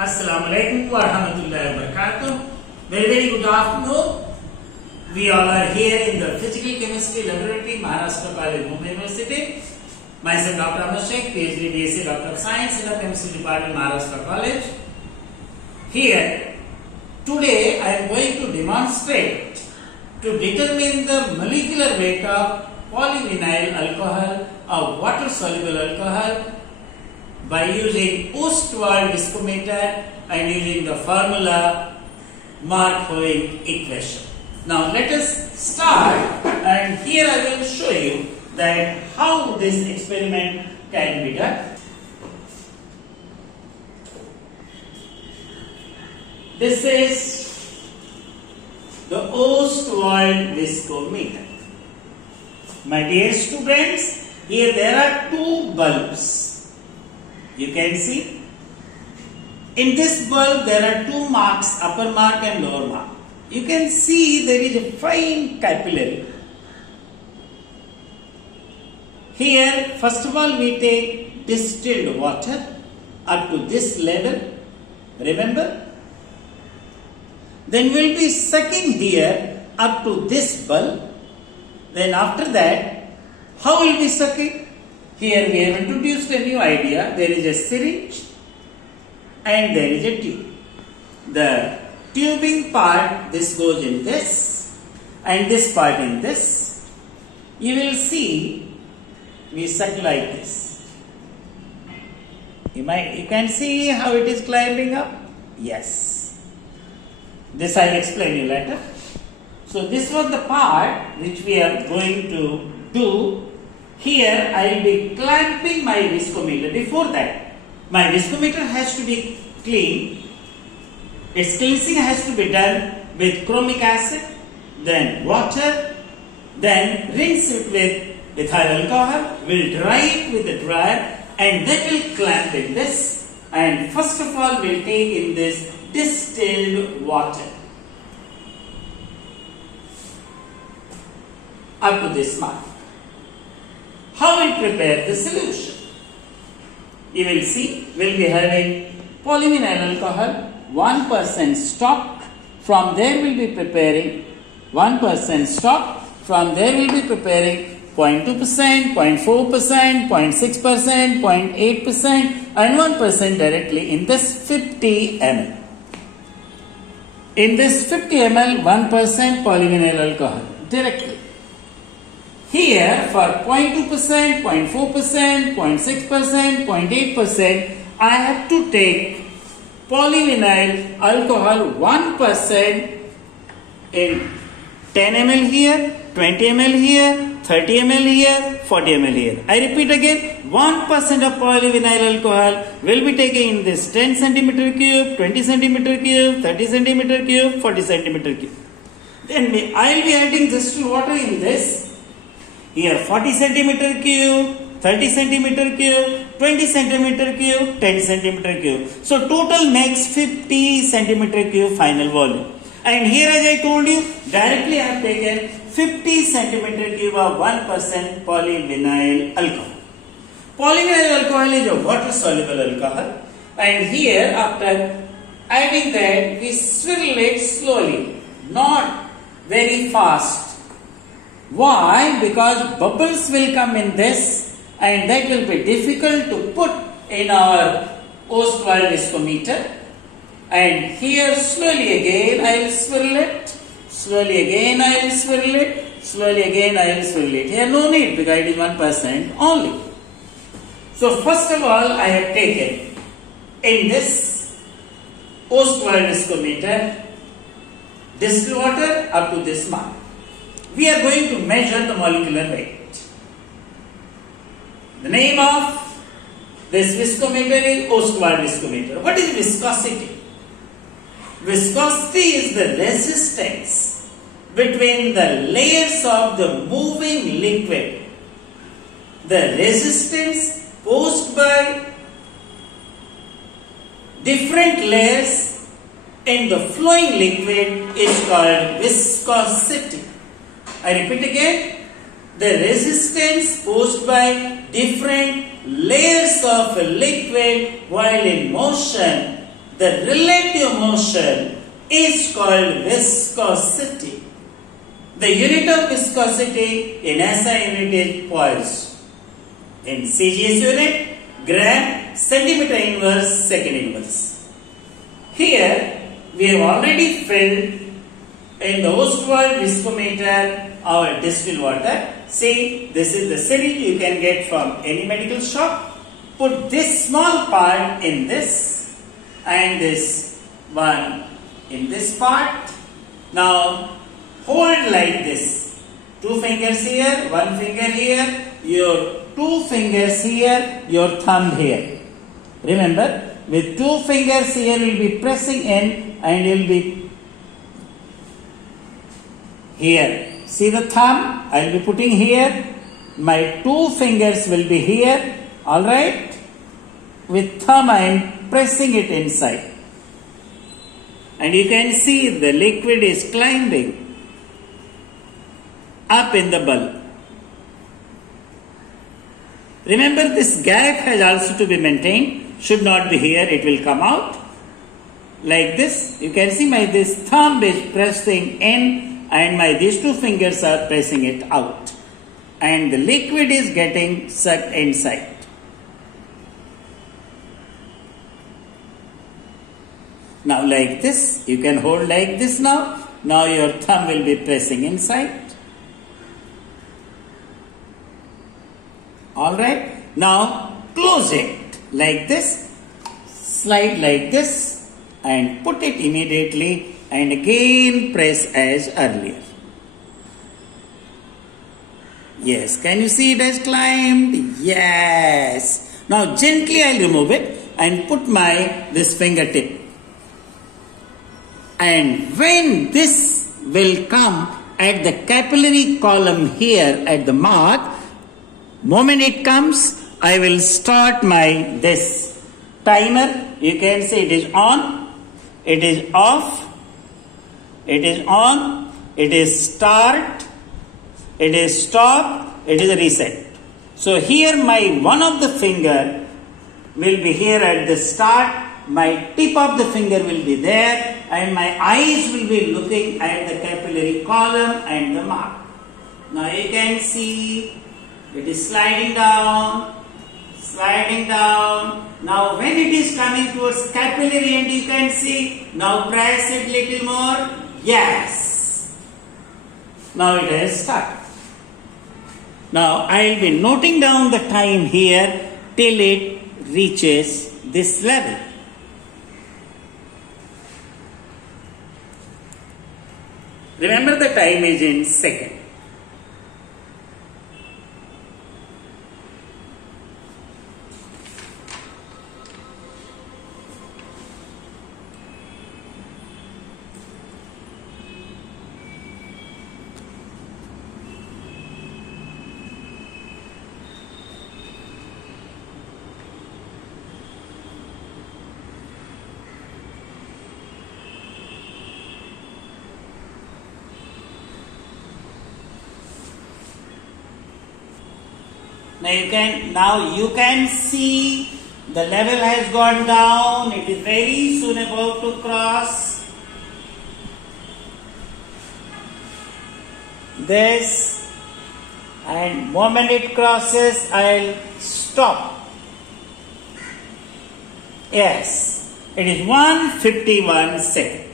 Assalamualaikum warahmatullahi wabarakatuh. Very good afternoon. We all are here in the Physical Chemistry Laboratory, Maharashtra College, Mumbai University. Myself Dr. Ahamad Shaikh, PhD, BSc, Doctor of Science in the Chemistry Department, Maharashtra College. Here, today I am going to demonstrate to determine the molecular weight of polyvinyl alcohol, a water-soluble alcohol, by using post-wall viscometer and using the formula Markov equation. Now let us start, and here I will show you that how this experiment can be done. This is the post-wall viscometer. My dear students, here there are two bulbs. You can see, in this bulb there are two marks, upper mark and lower mark. You can see there is a fine capillary. Here, first of all, we take distilled water up to this level, remember? Then we will be sucking here up to this bulb. Then after that, how will we suck it? Here we have introduced a new idea. There is a syringe and there is a tube. The tubing part, this goes in this, and this part in this. You will see we suck like this. You can see how it is climbing up. Yes. This I will explain you later. So this was the part which we are going to do. Here I will be clamping my viscometer. Before that, my viscometer has to be cleaned. Its cleansing has to be done with chromic acid, then water, then rinse it with ethyl alcohol. We'll dry it with the dryer, and then we'll clamp in this. And first of all, we'll take in this distilled water up to this mark. How we prepare the solution? You will see, we will be having polyvinyl alcohol, 1% stock. From there we will be preparing 1% stock. From there we will be preparing 0.2%, 0.4%, 0.6%, 0.8% and 1% directly in this 50 ml. In this 50 ml, 1% polyvinyl alcohol directly. Here for 0.2%, 0.4%, 0.6%, 0.8%, I have to take polyvinyl alcohol 1% in 10 ml here, 20 ml here, 30 ml here, 40 ml here. I repeat again, 1% of polyvinyl alcohol will be taken in this 10 centimeter cube, 20 centimeter cube, 30 centimeter cube, 40 centimeter cube. Then I will be adding distilled water in this. Here 40 centimeter cube, 30 centimeter cube, 20 centimeter cube, 10 centimeter cube. So total makes 50 centimeter cube final volume. And here, as I told you, directly I have taken 50 centimeter cube of 1% polyvinyl alcohol. Polyvinyl alcohol is a water soluble alcohol. And here, after adding that, we swirl it slowly, not very fast. Why? Because bubbles will come in this, and that will be difficult to put in our post-wall viscometer. And here slowly again I will swirl it, slowly again I will swirl it, slowly again I will swirl it. Here no need because it is 1% only. So first of all I have taken in this post-wall viscometer distilled water up to this mark. We are going to measure the molecular weight. The name of this viscometer is post-wall viscometer. What is viscosity? Viscosity is the resistance between the layers of the moving liquid. The resistance posed by different layers in the flowing liquid is called viscosity. I repeat again, the resistance posed by different layers of a liquid while in motion, the relative motion is called viscosity. The unit of viscosity in SI unit is poise. In CGS unit, gram, centimeter inverse, second inverse. Here, we have already filled in the Ostwald viscometer our distilled water. See, this is the syringe you can get from any medical shop. Put this small part in this and this one in this part. Now, hold like this. 2 fingers here, 1 finger here, your 2 fingers here, your thumb here. Remember, with 2 fingers here you will be pressing in and you will be here. See the thumb? I will be putting here. My 2 fingers will be here. Alright? With thumb I am pressing it inside. And you can see the liquid is climbing up in the bulb. Remember, this gap has also to be maintained. Should not be here. It will come out like this. You can see my this thumb is pressing in and these 2 fingers are pressing it out. And the liquid is getting sucked inside. Now like this, you can hold like this now. Now your thumb will be pressing inside. Alright, now close it like this, slide like this and put it immediately and again press as earlier. Yes, can you see it has climbed? Yes. Now gently I will remove it and put this fingertip. And when this will come at the capillary column here at the mark, moment it comes, I will start this timer. You can see it is on, it is off, it is on, it is start, it is stop, it is a reset. So here one of the finger will be here at the start, my tip of the finger will be there and my eyes will be looking at the capillary column and the mark. Now you can see it is sliding down, sliding down. Now when it is coming towards capillary end, you can see, now press it little more. Yes. Now it has stuck. Now I will be noting down the time here till it reaches this level. Remember, the time is in second. Now you can see the level has gone down. It is very soon about to cross this, and moment it crosses, I'll stop. Yes, it is 151 seconds.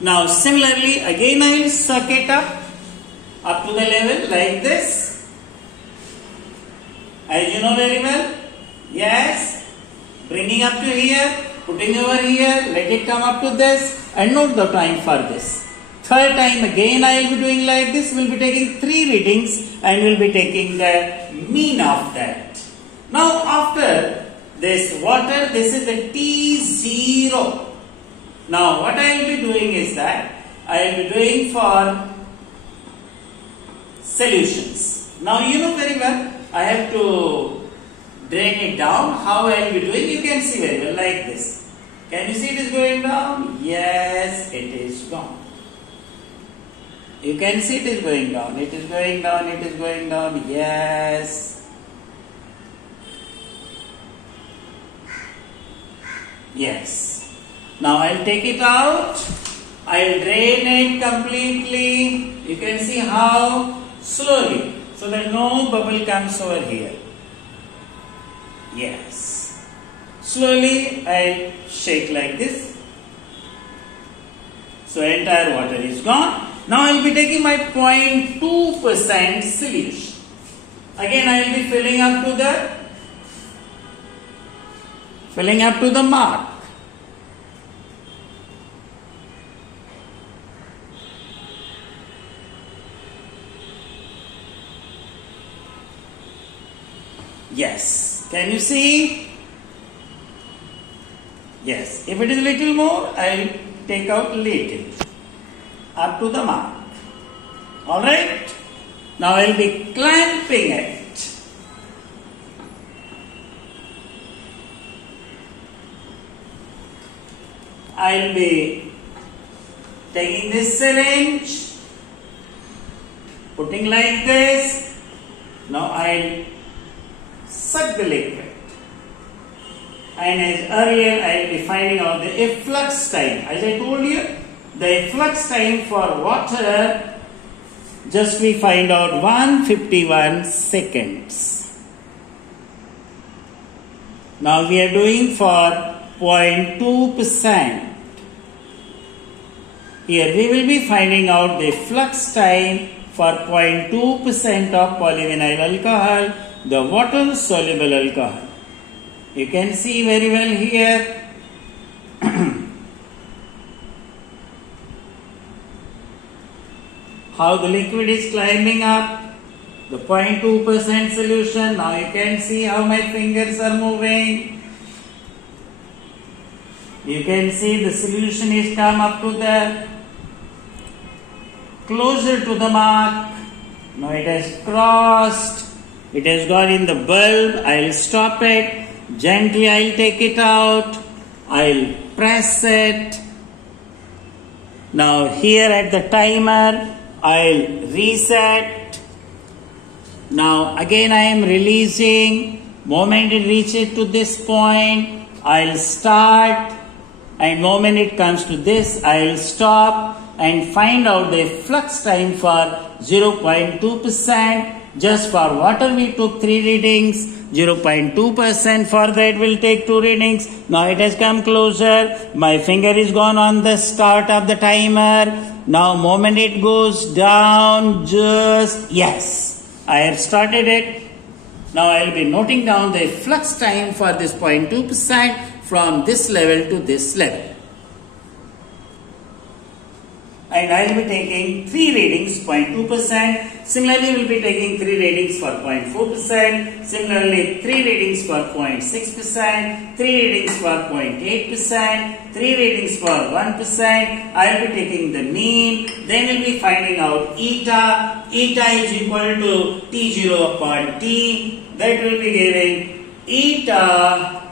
Now similarly, again I will suck it up to the level like this. As you know very well. Yes. Bringing up to here, putting over here, let it come up to this and note the time for this. Third time again I will be doing like this. We will be taking 3 readings and we will be taking the mean of that. Now after this water, this is the T0. Now what I will be doing is that I will be doing for solutions. Now you know very well, I have to drain it down. How I will be doing, you can see very well like this. Can you see it is going down? Yes, it is gone. You can see it is going down. It is going down, it is going down. Yes. Yes. Now I'll take it out. I'll drain it completely. You can see how slowly, so that no bubble comes over here. Yes. Slowly I'll shake like this. So entire water is gone. Now I'll be taking my 0.2% solution. Again I will be filling up to the mark. Yes. Can you see? Yes. If it is a little more, I will take out little. Up to the mark. Alright? Now I will be clamping it. I will be taking this syringe, putting like this. Now I will suck the liquid. And as earlier I will be finding out the efflux time. As I told you, the efflux time for water, just we find out 151 seconds. Now we are doing for 0.2%. Here we will be finding out the flux time for 0.2% of polyvinyl alcohol, the water soluble alcohol. You can see very well here. How the liquid is climbing up, the 0.2% solution. Now you can see how my fingers are moving. You can see the solution is come up to the closer to the mark. Now it has crossed. It has gone in the bulb. I will stop it. Gently I will take it out. I will press it. Now here at the timer, I will reset. Now again I am releasing. Moment it reaches to this point, I will start. And moment it comes to this, I will stop and find out the flux time for 0.2%. Just for water we took 3 readings, 0.2% for that will take 2 readings. Now it has come closer. My finger is gone on the start of the timer. Now moment it goes down, just yes, I have started it. Now I will be noting down the flux time for this 0.2% from this level to this level. And I will be taking 3 readings, 0.2%. Similarly, we will be taking 3 readings for 0.4%. Similarly, 3 readings for 0.6%. 3 readings for 0.8%. 3 readings for 1%. I will be taking the mean. Then we will be finding out eta. Eta is equal to T0 upon T. That will be giving eta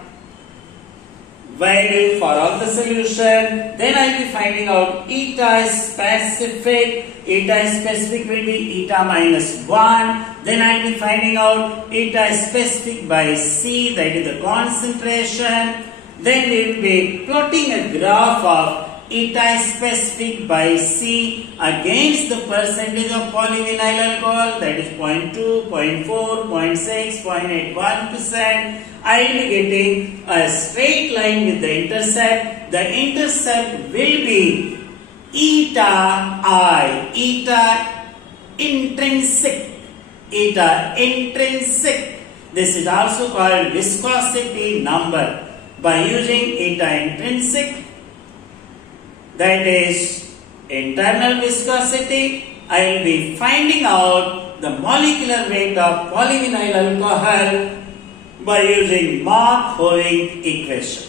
value for all the solution. Then I will be finding out eta specific. Eta specific will be eta minus 1. Then I will be finding out eta specific by C, that is the concentration. Then we will be plotting a graph of eta specific by C against the percentage of polyvinyl alcohol, that is 0.2, 0.4, 0.6, 0.81%. I will be getting a straight line with the intercept. The intercept will be eta I, eta intrinsic, eta intrinsic. This is also called viscosity number. By using eta intrinsic, that is internal viscosity, I will be finding out the molecular weight of polyvinyl alcohol by using Mark-Hoving equation.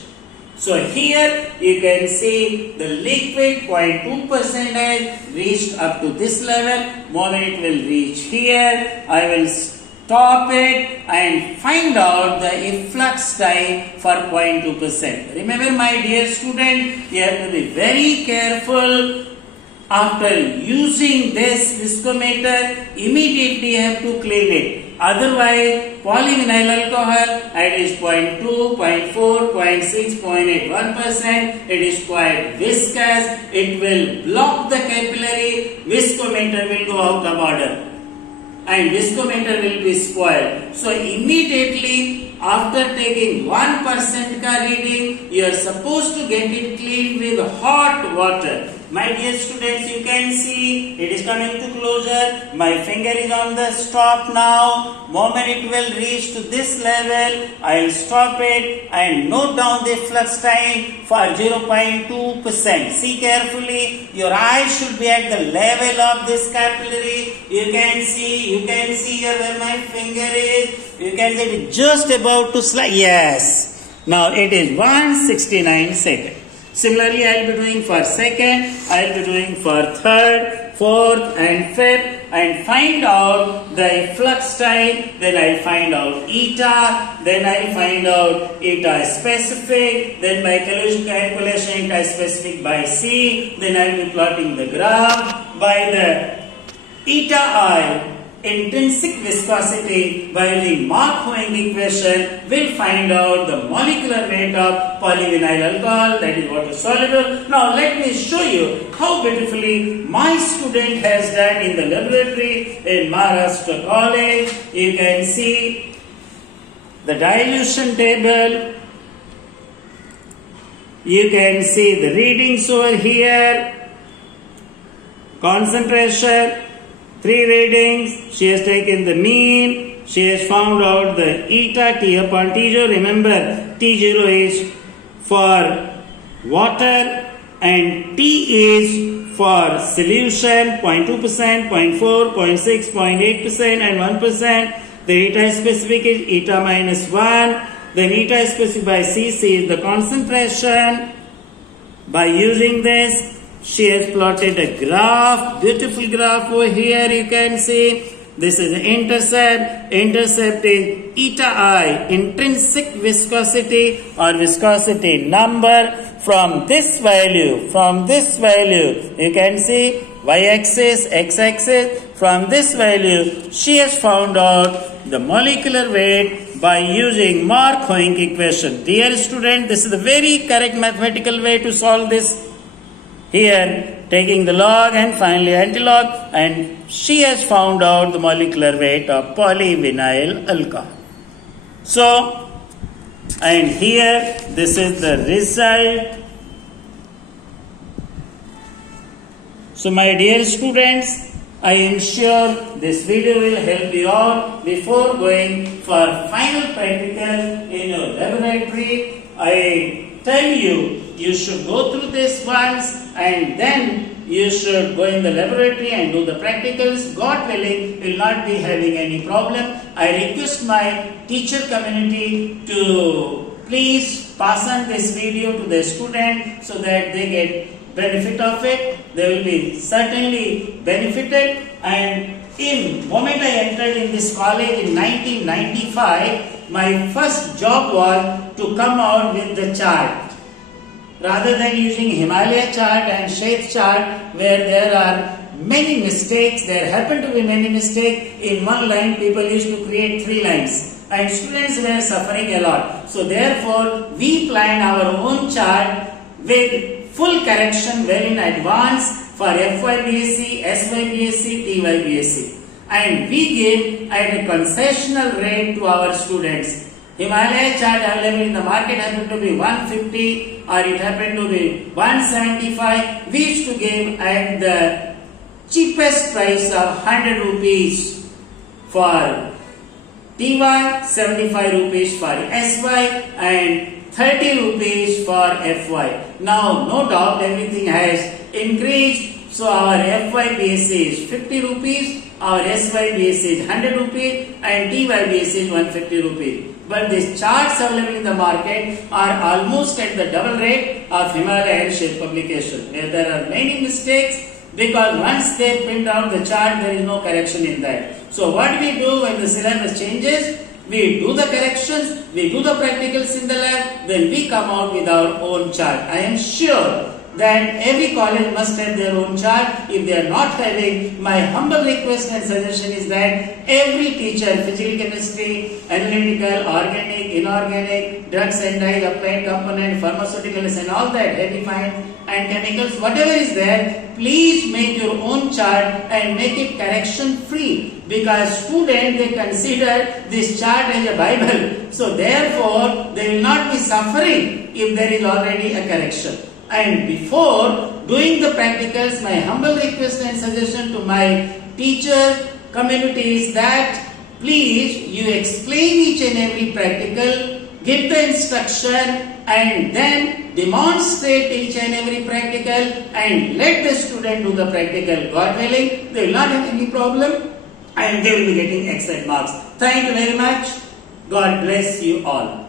So here you can see the liquid 0.2% has reached up to this level. Moment it will reach here, I will stop it and find out the efflux time for 0.2%. Remember my dear student, you have to be very careful. After using this viscometer, immediately you have to clean it. Otherwise, polyvinyl alcohol, it is 0.2, 0.4, 0.6, 0.81%. It is quite viscous. It will block the capillary. Viscometer will go out of order. And viscometer will be spoiled. So immediately after taking 1% ka reading, you are supposed to get it cleaned with hot water. My dear students, you can see it is coming to closure. My finger is on the stop now. Moment it will reach to this level, I will stop it and note down the flux time for 0.2%. See carefully, your eyes should be at the level of this capillary. You can see here where my finger is. You can see it is just about to slide. Yes. Now it is 169 seconds. Similarly, I will be doing for second, I will be doing for third, fourth and fifth, and find out the flux time. Then I will find out eta, then I will find out eta specific, then by calculation eta specific by C, then I will be plotting the graph by the eta I. Intrinsic viscosity by the Mark-Hoing equation will find out the molecular weight of polyvinyl alcohol, that is water soluble. Now let me show you how beautifully my student has done in the laboratory in Maharashtra College. You can see the dilution table. You can see the readings over here. Concentration. 3 readings, she has taken the mean, she has found out the eta T upon T0. Remember, T0 is for water and T is for solution, 0.2%, 0.4%, 0.6%, 0.8% and 1%. The eta specific is eta minus 1. Then eta specific by C is the concentration. By using this, she has plotted a graph, beautiful graph over here. You can see this is the intercept. Intercept is eta I, intrinsic viscosity or viscosity number from this value. You can see y-axis, x-axis. From this value, she has found out the molecular weight by using Mark-Hoing equation. Dear student, this is the very correct mathematical way to solve this. Here, taking the log and finally antilog, and she has found out the molecular weight of polyvinyl alcohol. So, and here, this is the result. So, my dear students, I am sure this video will help you out before going for final practical in your laboratory. I tell you, you should go through this once and then you should go in the laboratory and do the practicals. God willing, will not be having any problem. I request my teacher community to please pass on this video to the student so that they get benefit of it. They will be certainly benefited. And in moment I entered in this college in 1995, my first job was to come out with the chart. Rather than using Himalaya chart and Shaikh chart where there are many mistakes, there happen to be many mistakes. In one line people used to create 3 lines and students were suffering a lot. So therefore we planned our own chart with full correction well in advance for FYBSc, SYBSc, TYBSc. And we gave at a concessional rate to our students. Himalaya chart available in the market happened to be 150 or it happened to be 175. We used to give at the cheapest price of 100 rupees for TY, 75 rupees for SY and 30 rupees for FY. Now no doubt everything has increased. So our FYBSc is 50 rupees, our SYBSc is 100 rupees and TYBSc is 150 rupees. But these charts available in the market are almost at the double rate of Himalaya and Shaikh publication. There are many mistakes because once they print out the chart, there is no correction in that. So what we do when the syllabus changes, we do the corrections, we do the practicals in the lab, then we come out with our own chart. I am sure that every college must have their own chart. If they are not having, my humble request and suggestion is that every teacher, physical chemistry, analytical, organic, inorganic, drugs and dyes, applied component, pharmaceuticals and all that, heavy fine and chemicals, whatever is there, please make your own chart and make it correction free, because students, they consider this chart as a Bible. So therefore, they will not be suffering if there is already a correction. And before doing the practicals, my humble request and suggestion to my teacher community is that please you explain each and every practical, give the instruction and then demonstrate each and every practical and let the student do the practical. God willing, they will not have any problem and they will be getting excellent marks. Thank you very much. God bless you all.